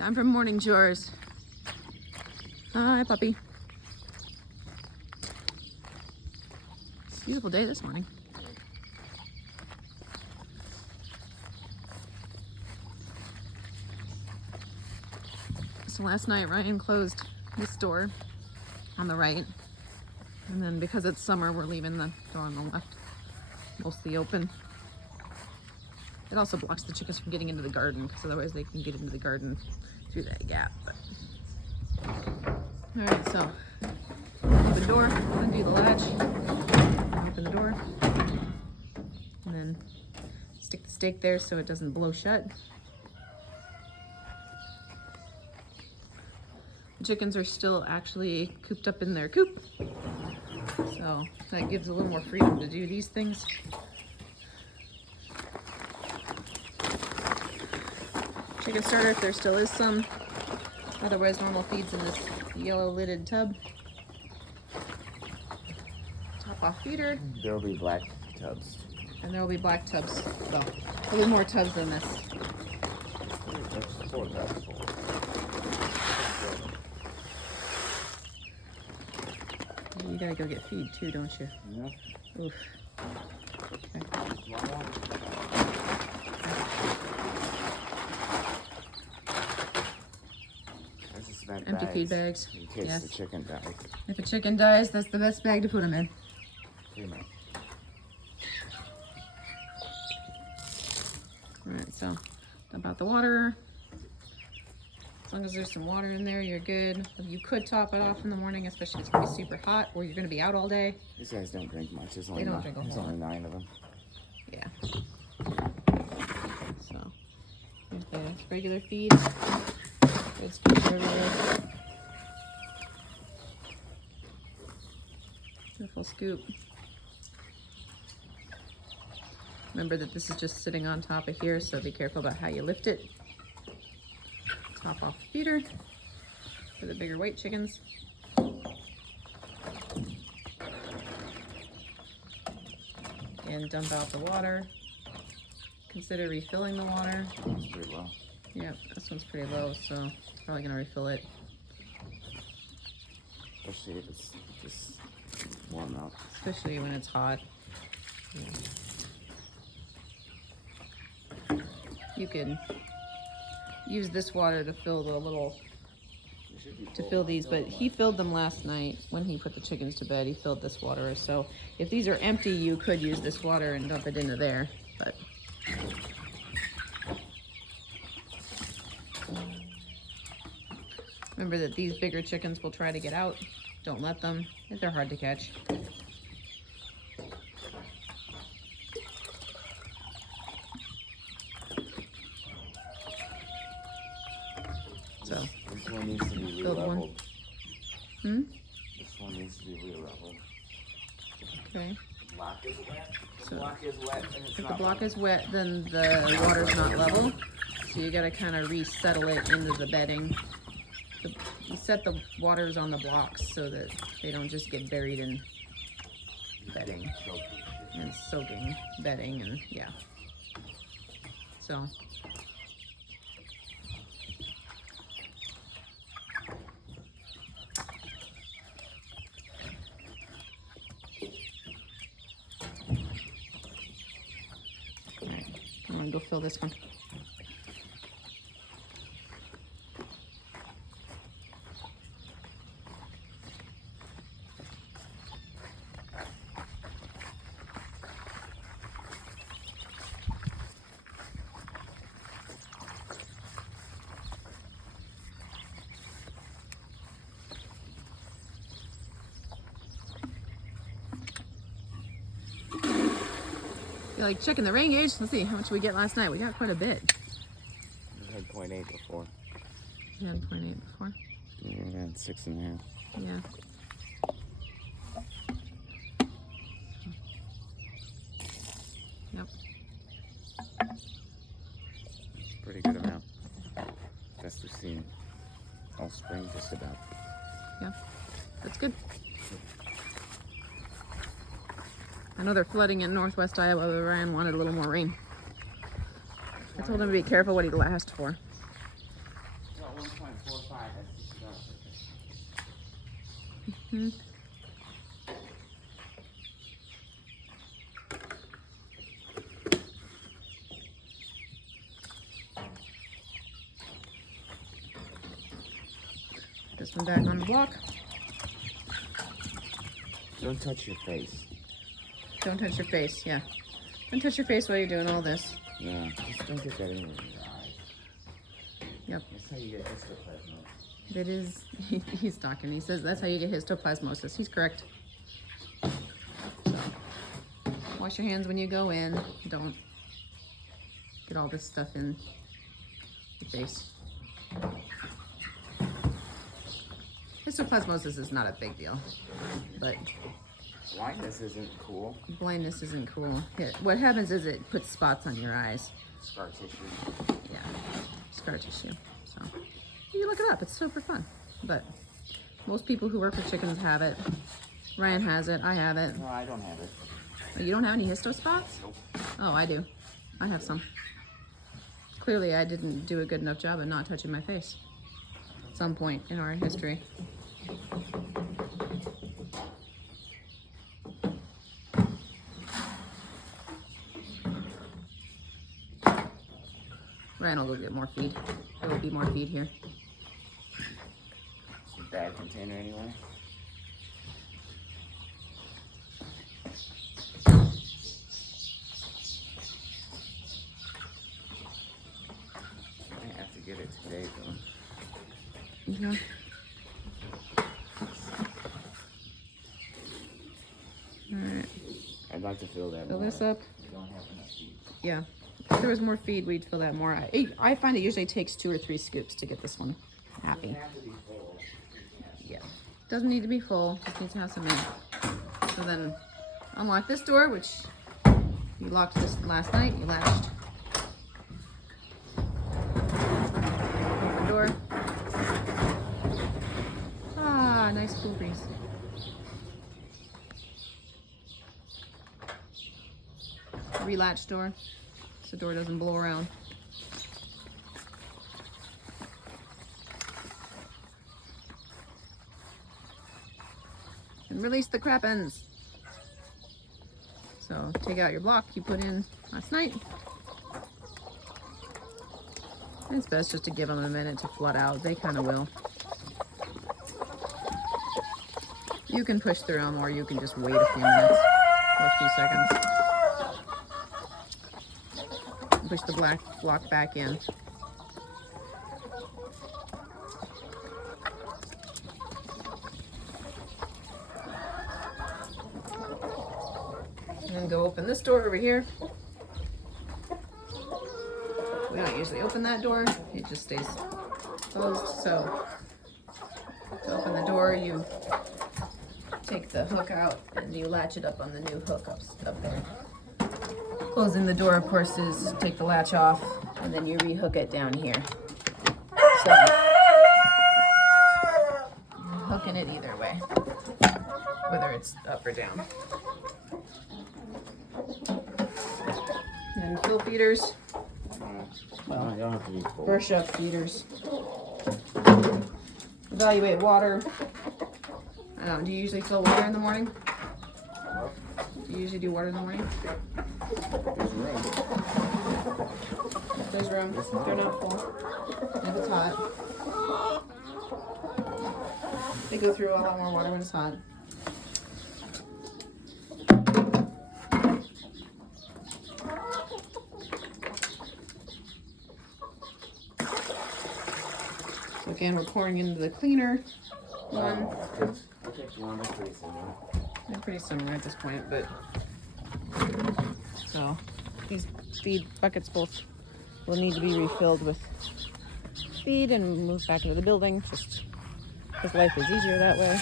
Time for morning chores. Hi, puppy. It's a beautiful day this morning. So last night Ryan closed this door on the right, and then because it's summer we're leaving the door on the left mostly open. It also blocks the chickens from getting into the garden because otherwise they can get into the garden through that gap. All right, so open the door, undo the latch, open the door, and then stick the stake there so it doesn't blow shut. The chickens are still actually cooped up in their coop, so that gives a little more freedom to do these things. Chicken starter if there still is some. Otherwise, normal feeds in this yellow lidded tub. Top off feeder. There will be black tubs. And there will be black tubs. Well, there'll be more tubs than this. That's 4 tubs full. You gotta go get feed too, don't you? Yeah. Oof. Okay. Empty feed bags. In case Yes. the chicken dies. If a chicken dies, that's the best bag to put them in. Pretty much. Alright, so dump out the water. As long as there's some water in there, you're good. You could top it off in the morning, especially if it's going to be super hot or you're going to be out all day. These guys don't drink much. There's They only, don't drink a whole there's only lot. 9 of them. Yeah. So, here's the regular feed. Good scoop everywhere. Beautiful scoop. Remember that this is just sitting on top of here, so be careful about how you lift it. Top off the feeder for the bigger weight chickens. And dump out the water. Consider refilling the water. It's pretty low. Yep, this one's pretty low, so probably gonna refill it. Especially if it's just warm out. Especially when it's hot. You can use this water to fill the little, these, but he filled them last night when he put the chickens to bed. He filled this water, so if these are empty, you could use this water and dump it into there, but remember that these bigger chickens will try to get out. Don't let them. They're hard to catch. So, This one needs to be Build one. re-leveled. This one needs to be re-leveled. Okay. The block is wet. So, The block is wet and it's if the not block is wet, then the water's not level. So you gotta kind of resettle it into the bedding. You set the waters on the blocks so that they don't just get buried in bedding and soaking bedding, and yeah. So. Alright, I'm gonna go fill this one. You like checking the rain gauge? Let's see how much we get last night. We got quite a bit. We had 0.8 before. We had 0.8 before. Yeah, we had 6.5. Yeah. Yep. Pretty good amount. Best we've seen all spring, just about. Yeah. That's good. I know they're flooding in northwest Iowa, but Ryan wanted a little more rain. I told him to be careful what he'd last for. Don't 4 or 5. That's just about it. Hmm. This one back on the block. Don't touch your face. Don't touch your face, yeah. Don't touch your face while you're doing all this. Yeah, just don't get that in your eyes. Yep. That's how you get histoplasmosis. It is, he's talking. He says that's how you get histoplasmosis. He's correct. So, wash your hands when you go in. Don't get all this stuff in your face. Histoplasmosis is not a big deal, but Blindness isn't cool. blindness isn't cool. What happens is it puts spots on your eyes. Scar tissue. Yeah, scar tissue. So you look it up. It's super fun. But most people who work with chickens have it. Ryan has it. I have it. No, I don't have it. Oh, you don't have any histo spots? Nope. Oh, I do. I have some. Clearly, I didn't do a good enough job of not touching my face at some point in our history. Ryan will go get more feed. There will be more feed here. It's a bad container anyway. I have to get it today though. Yeah. Alright. I'd like to fill that Fill more. this up. We don't have enough feed. Yeah. If there was more feed, we'd fill that more. I find it usually takes 2 or 3 scoops to get this one happy. It doesn't have to be full. Yeah. Doesn't need to be full, just needs to have some in. So then unlock this door, which you locked this last night, you latched. Open door. Ah, nice cool breeze. Relatch door, so the door doesn't blow around. And release the crappens. So take out your block you put in last night. It's best just to give them a minute to flood out. They kind of will. You can push through them, or you can just wait a few minutes or a few seconds. Push the block back in. And then go open this door over here. We don't usually open that door. It just stays closed. So to open the door, you take the hook out and you latch it up on the new hook up there. Closing the door, of course, is take the latch off and then you rehook it down here. So you're hooking it either way, whether it's up or down. And then fill feeders. Well, you don't have to be full. Brush up feeders. Evaluate water. Do you usually fill water in the morning? Do you usually do water in the morning? There's room. There's room. They're not full. If it's hot. They go through a lot more water when it's hot. So again, we're pouring into the cleaner one. Okay, well, that's pretty similar. They're pretty similar at this point, but so these feed buckets both will need to be refilled with feed and moved back into the building, just because life is easier that way.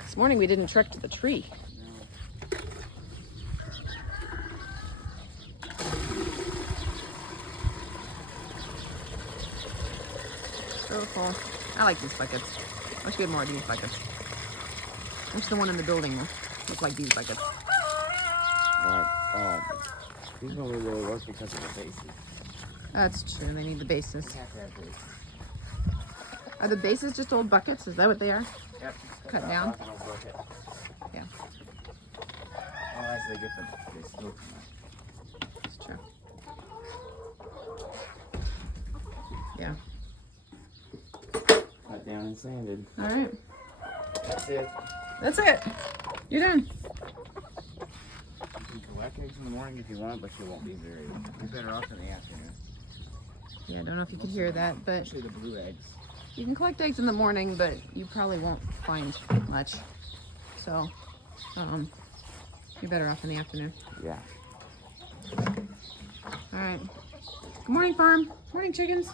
This morning we didn't trek to the tree. So full. I like these buckets. I wish we had more of these buckets. I wish the one in the building looked like these buckets. Right. These only really work because of the faces. That's true. They need the bases. You have to have bases. Are the bases just old buckets? Is that what they are? Yep. Cut down? Off an old bucket. Yeah, Otherwise they get they spill too much. that's true. Yeah. Cut down and sanded. All right. That's it. That's it. You're done. You can collect eggs in the morning if you want, but you won't be very. You're better off in the afternoon. Yeah, I don't know if you could hear that, but Especially the blue eggs. you can collect eggs in the morning, but you probably won't find much. So, you're better off in the afternoon. Yeah. All right. Good morning, farm. Morning, chickens.